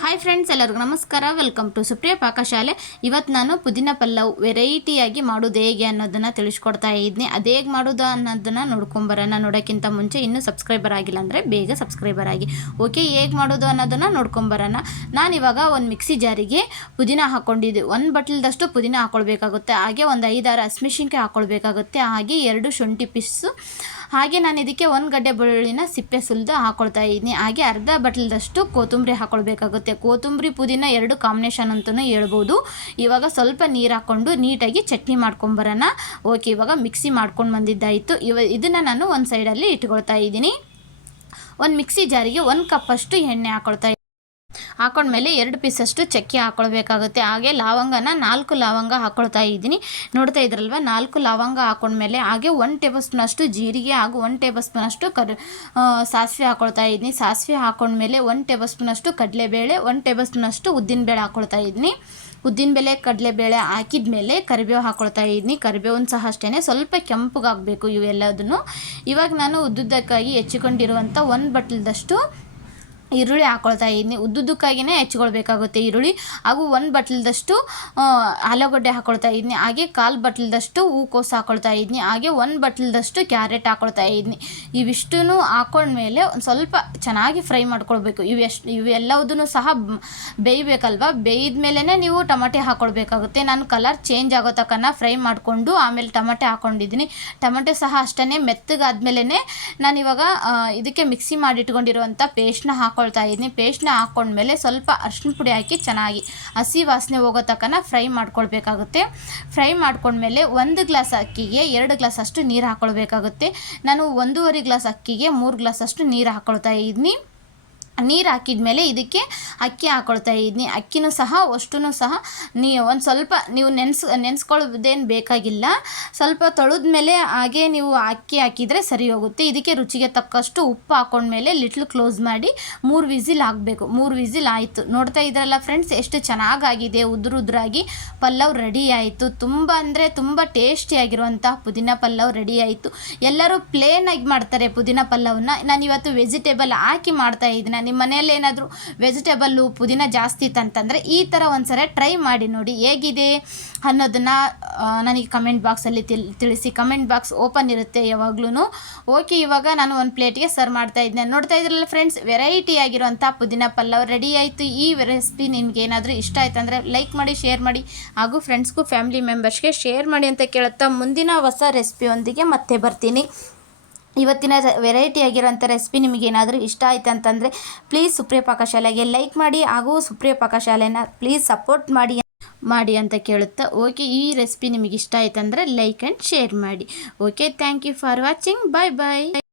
Hi friends ಎಲ್ಲರಿಗೂ ನಮಸ್ಕಾರ. Welcome to Supriya ಪಾಕಶಾಲೆ ಇವತ್ತು ನಾನು ಪುದೀನ ಪಲ್ಲವ್ ವೆರೈಟಿಯಾಗಿ ಮಾಡೋದು ಹೇಗೆ ಅನ್ನೋದನ್ನು ತಿಳಿಸ್ಕೊಡ್ತಾ ಇದ್ದೀನಿ ಅದು ಹೇಗೆ ಮಾಡೋದು ಅನ್ನೋದನ್ನು ನೋಡ್ಕೊಂಬರೋಣ ನೋಡೋಕ್ಕಿಂತ ಮುಂಚೆ ಇನ್ನೂ ಸಬ್ಸ್ಕ್ರೈಬರ್ ಆಗಿಲ್ಲ ಅಂದರೆ ಬೇಗ ಸಬ್ಸ್ಕ್ರೈಬರ್ ಆಗಿ. ಓಕೆ ಹೇಗೆ ಮಾಡೋದು ಅನ್ನೋದನ್ನು ನೋಡ್ಕೊಂಬರೋಣ ನಾನು ಇವಾಗ ಒಂದು ಮಿಕ್ಸಿ ಜಾರಿಗೆ ಪುದೀನ ಹಾಕ್ಕೊಂಡಿದ್ದೆ ಒಂದು ಬಟ್ಲದಷ್ಟು ಪುದೀನ ಹಾಕ್ಕೊಳ್ಬೇಕಾಗುತ್ತೆ ಹಾಗೆ ಒಂದು ಐದಾರು ಹಸಿಮೆಣ್ಸಿನ್ಕಾಯಿ ಹಾಕ್ಕೊಳ್ಬೇಕಾಗುತ್ತೆ ಹಾಗೆ ಎರಡು ಶುಂಠಿ ಪೀಸು ಹಾಗೆ ನಾನು ಇದಕ್ಕೆ ಒಂದು ಗಡ್ಡೆ ಬೆಳ್ಳುಳ್ಳಿನ ಸಿಪ್ಪೆ ಸುಲಿದು ಹಾಕೊಳ್ತಾ ಇದ್ದೀನಿ ಹಾಗೆ ಅರ್ಧ ಬಟ್ಲದಷ್ಟು ಕೊತ್ತಂಬರಿ ಹಾಕೊಳ್ಬೇಕಾಗುತ್ತೆ. ಕೊತ್ತಂಬರಿ ಪುದೀನ ಎರಡು ಕಾಂಬಿನೇಷನ್ ಅಂತಲೂ ಹೇಳ್ಬೋದು. ಇವಾಗ ಸ್ವಲ್ಪ ನೀರು ಹಾಕ್ಕೊಂಡು ನೀಟಾಗಿ ಚಟ್ನಿ ಮಾಡ್ಕೊಂಬರೋಣ ಓಕೆ ಇವಾಗ ಮಿಕ್ಸಿ ಮಾಡ್ಕೊಂಡು ಬಂದಿದ್ದಾಯಿತು. ಇವ ಇದನ್ನು ನಾನು ಒಂದು ಸೈಡಲ್ಲಿ ಇಟ್ಕೊಳ್ತಾ ಇದ್ದೀನಿ ಒಂದು ಮಿಕ್ಸಿ ಜಾರಿಗೆ ಒಂದು ಕಪ್ಪಷ್ಟು ಎಣ್ಣೆ ಹಾಕ್ಕೊಳ್ತಾ ಹಾಕೊಂಡ್ಮೇಲೆ ಎರಡು ಪೀಸಷ್ಟು ಚಕ್ಕೆ ಹಾಕ್ಕೊಳ್ಬೇಕಾಗುತ್ತೆ ಹಾಗೆ ಲವಂಗನ ನಾಲ್ಕು ಲವಂಗ ಹಾಕ್ಕೊಳ್ತಾ ಇದ್ದೀನಿ. ನೋಡ್ತಾ ಇದ್ರಲ್ವ? ನಾಲ್ಕು ಲವಂಗ ಹಾಕೊಂಡ್ಮೇಲೆ ಹಾಗೆ ಒನ್ ಟೇಬಲ್ ಸ್ಪೂನಷ್ಟು ಜೀರಿಗೆ ಹಾಗೂ ಒನ್ ಟೇಬಲ್ ಸ್ಪೂನಷ್ಟು ಕರ್ ಸಾಸಿವೆ ಹಾಕ್ಕೊಳ್ತಾ ಇದ್ದೀನಿ. ಸಾಸಿವೆ ಹಾಕೊಂಡ್ಮೇಲೆ ಒನ್ ಟೇಬಲ್ ಸ್ಪೂನಷ್ಟು ಕಡಲೆಬೇಳೆ ಒನ್ ಟೇಬಲ್ ಸ್ಪೂನಷ್ಟು ಉದ್ದಿನಬೇಳೆ ಹಾಕ್ಕೊಳ್ತಾ ಇದ್ದೀನಿ. ಉದ್ದಿನಬೇಳೆ, ಕಡಲೆಬೇಳೆ ಹಾಕಿದ ಮೇಲೆ ಕರಿಬೇವು ಹಾಕ್ಕೊಳ್ತಾ ಇದ್ದೀನಿ. ಕರಿಬೇವನ್ನ ಸಹ ಅಷ್ಟೇ ಸ್ವಲ್ಪ ಕೆಂಪಗಾಗಬೇಕು ಇವೆಲ್ಲದನ್ನು. ಇವಾಗ ನಾನು ಉದ್ದುದ್ದಕ್ಕಾಗಿ ಹೆಚ್ಚಿಕೊಂಡಿರುವಂಥ ಒಂದು ಬಟ್ಲದಷ್ಟು ಈರುಳ್ಳಿ ಹಾಕ್ಕೊಳ್ತಾ ಇದ್ದೀನಿ ಉದ್ದುದ್ದಕ್ಕಾಗಿಯೇ ಹೆಚ್ಕೊಳ್ಬೇಕಾಗುತ್ತೆ ಈರುಳ್ಳಿ. ಹಾಗೂ ಒಂದು ಬಟ್ಲದಷ್ಟು ಆಲೂಗಡ್ಡೆ ಹಾಕ್ಕೊಳ್ತಾ ಇದ್ದೀನಿ ಹಾಗೆ ಕಾಲು ಬಟ್ಲದಷ್ಟು ಹೂಕೋಸು ಹಾಕ್ಕೊಳ್ತಾ ಇದ್ದೀನಿ ಹಾಗೆ ಒಂದು ಬಟ್ಲದಷ್ಟು ಕ್ಯಾರೆಟ್ ಹಾಕ್ಕೊಳ್ತಾ ಇದ್ದೀನಿ ಇವಿಷ್ಟೂ ಹಾಕೊಂಡ್ಮೇಲೆ ಒಂದು ಸ್ವಲ್ಪ ಚೆನ್ನಾಗಿ ಫ್ರೈ ಮಾಡ್ಕೊಳ್ಬೇಕು. ಇವೆಷ್ಟು ಇವೆಲ್ಲವುದನ್ನು ಸಹ ಬೇಯಬೇಕಲ್ವ? ಬೇಯ್ದ ಮೇಲೇ ನೀವು ಟೊಮಟೆ ಹಾಕ್ಕೊಳ್ಬೇಕಾಗುತ್ತೆ ನಾನು ಕಲರ್ ಚೇಂಜ್ ಆಗೋ ತಕ್ಕನ ಫ್ರೈ ಮಾಡಿಕೊಂಡು ಆಮೇಲೆ ಟೊಮಟೆ ಹಾಕ್ಕೊಂಡಿದ್ದೀನಿ ಟೊಮಟೆ ಸಹ ಅಷ್ಟೇ ಮೆತ್ತಗಾದ್ಮೇಲೆ ನಾನು ಇವಾಗ ಇದಕ್ಕೆ ಮಿಕ್ಸಿ ಮಾಡಿಟ್ಕೊಂಡಿರುವಂಥ ಪೇಸ್ಟ್ನ ಹಾಕೊ ಹಾಕ್ಕೊಳ್ತಾ ಇದ್ದೀನಿ. ಪೇಸ್ಟ್ನ ಹಾಕ್ಕೊಂಡ್ಮೇಲೆ ಸ್ವಲ್ಪ ಅರ್ಶಿನ ಪುಡಿ ಹಾಕಿ ಚೆನ್ನಾಗಿ ಹಸಿ ವಾಸನೆ ಹೋಗೋ ತಕ್ಕನ ಫ್ರೈ ಮಾಡ್ಕೊಳ್ಬೇಕಾಗುತ್ತೆ. ಫ್ರೈ ಮಾಡ್ಕೊಂಡ್ಮೇಲೆ ಒಂದು ಗ್ಲಾಸ್ ಅಕ್ಕಿಗೆ ಎರಡು ಗ್ಲಾಸ್ ಅಷ್ಟು ನೀರು ಹಾಕ್ಕೊಳ್ಬೇಕಾಗುತ್ತೆ ನಾನು ಒಂದೂವರೆ ಗ್ಲಾಸ್ ಅಕ್ಕಿಗೆ ಮೂರು ಗ್ಲಾಸ್ ಅಷ್ಟು ನೀರು ಹಾಕ್ಕೊಳ್ತಾ ಇದ್ದೀನಿ. ನೀರು ಹಾಕಿದ ಮೇಲೆ ಇದಕ್ಕೆ ಅಕ್ಕಿ ಹಾಕ್ಕೊಳ್ತಾ ಇದ್ದೀನಿ ಅಕ್ಕಿನೂ ಸಹ ಅಷ್ಟೂ ಸಹ ನೀ ಒಂದು ಸ್ವಲ್ಪ ನೀವು ನೆನ್ಸ್ ನೆನೆಸ್ಕೊಳ್ಳೋದೇನು ಬೇಕಾಗಿಲ್ಲ. ಸ್ವಲ್ಪ ತೊಳೆದ ಮೇಲೆ ಹಾಗೆ ನೀವು ಅಕ್ಕಿ ಹಾಕಿದರೆ ಸರಿ ಹೋಗುತ್ತೆ. ಇದಕ್ಕೆ ರುಚಿಗೆ ತಕ್ಕಷ್ಟು ಉಪ್ಪು ಹಾಕೊಂಡ್ಮೇಲೆ ಲಿಟ್ಲ್ ಕ್ಲೋಸ್ ಮಾಡಿ ಮೂರು ವಿಸಿಲ್ ಹಾಕಬೇಕು. ಮೂರು ವಿಸಿಲ್ ಆಯಿತು. ನೋಡ್ತಾ ಇದ್ರಲ್ಲ ಫ್ರೆಂಡ್ಸ್, ಎಷ್ಟು ಚೆನ್ನಾಗಾಗಿದೆ. ಉದುರು ಉದುರಾಗಿ ಪಲ್ಲವ್ ರೆಡಿ ಆಯಿತು. ತುಂಬ ಅಂದರೆ ತುಂಬ ಟೇಸ್ಟಿಯಾಗಿರುವಂಥ ಪುದೀನ ಪಲ್ಲವ್ ರೆಡಿ ಆಯಿತು. ಎಲ್ಲರೂ ಪ್ಲೇನಾಗಿ ಮಾಡ್ತಾರೆ ಪುದೀನ ಪಲ್ಲವನ್ನ ನಾನು ಇವತ್ತು ವೆಜಿಟೇಬಲ್ ಹಾಕಿ ಮಾಡ್ತಾ ಇದ್ದೀನಿ ನಿಮ್ಮ ಮನೆಯಲ್ಲಿ ಏನಾದರೂ ವೆಜಿಟೇಬಲ್ಲು ಪುದೀನ ಜಾಸ್ತಿ ಇತ್ತಂತಂದರೆ ಈ ಥರ ಒಂದು ಟ್ರೈ ಮಾಡಿ ನೋಡಿ ಹೇಗಿದೆ ಅನ್ನೋದನ್ನು ನನಗೆ ಕಮೆಂಟ್ ಬಾಕ್ಸಲ್ಲಿ ತಿಳ್, ತಿಳಿಸಿ. ಕಮೆಂಟ್ ಬಾಕ್ಸ್ ಓಪನ್ ಇರುತ್ತೆ ಯಾವಾಗ್ಲೂ ಓಕೆ ಇವಾಗ ನಾನು ಒಂದು ಪ್ಲೇಟಿಗೆ ಸರ್ವ್ ಮಾಡ್ತಾ ಇದ್ದೇನೆ ನೋಡ್ತಾ ಇದ್ರಲ್ಲ ಫ್ರೆಂಡ್ಸ್ ವೆರೈಟಿ ಆಗಿರುವಂಥ ಪುದೀನ ಪಲ್ಲವ್ ರೆಡಿ ಆಯಿತು. ಈ ರೆಸಿಪಿ ನಿಮ್ಗೆ ಏನಾದರೂ ಇಷ್ಟ ಆಯ್ತು ಅಂದರೆ ಲೈಕ್ ಮಾಡಿ ಶೇರ್ ಮಾಡಿ, ಹಾಗೂ ಫ್ರೆಂಡ್ಸ್ಗೂ ಫ್ಯಾಮಿಲಿ ಮೆಂಬರ್ಸ್ಗೆ ಶೇರ್ ಮಾಡಿ ಅಂತ ಕೇಳುತ್ತಾ ಮುಂದಿನ ಹೊಸ ರೆಸಿಪಿಯೊಂದಿಗೆ ಮತ್ತೆ ಬರ್ತೀನಿ. ಇವತ್ತಿನ ವೆರೈಟಿ ಆಗಿರುವಂಥ ರೆಸಿಪಿ ನಿಮಗೇನಾದರೂ ಇಷ್ಟ ಆಯ್ತು ಅಂತಂದರೆ ಪ್ಲೀಸ್ ಸುಪ್ರಿಯ ಪಾಕಶಾಲೆಗೆ ಲೈಕ್ ಮಾಡಿ ಹಾಗೂ ಸುಪ್ರಿಯ ಪಾಕಶಾಲೆನ ಪ್ಲೀಸ್ ಸಪೋರ್ಟ್ ಮಾಡಿ ಮಾಡಿ ಅಂತ ಕೇಳುತ್ತಾ ಓಕೆ ಈ ರೆಸಿಪಿ ನಿಮಗೆ ಇಷ್ಟ ಆಯ್ತು ಅಂದರೆ ಲೈಕ್ ಆ್ಯಂಡ್ ಶೇರ್ ಮಾಡಿ. Okay thank you for watching bye bye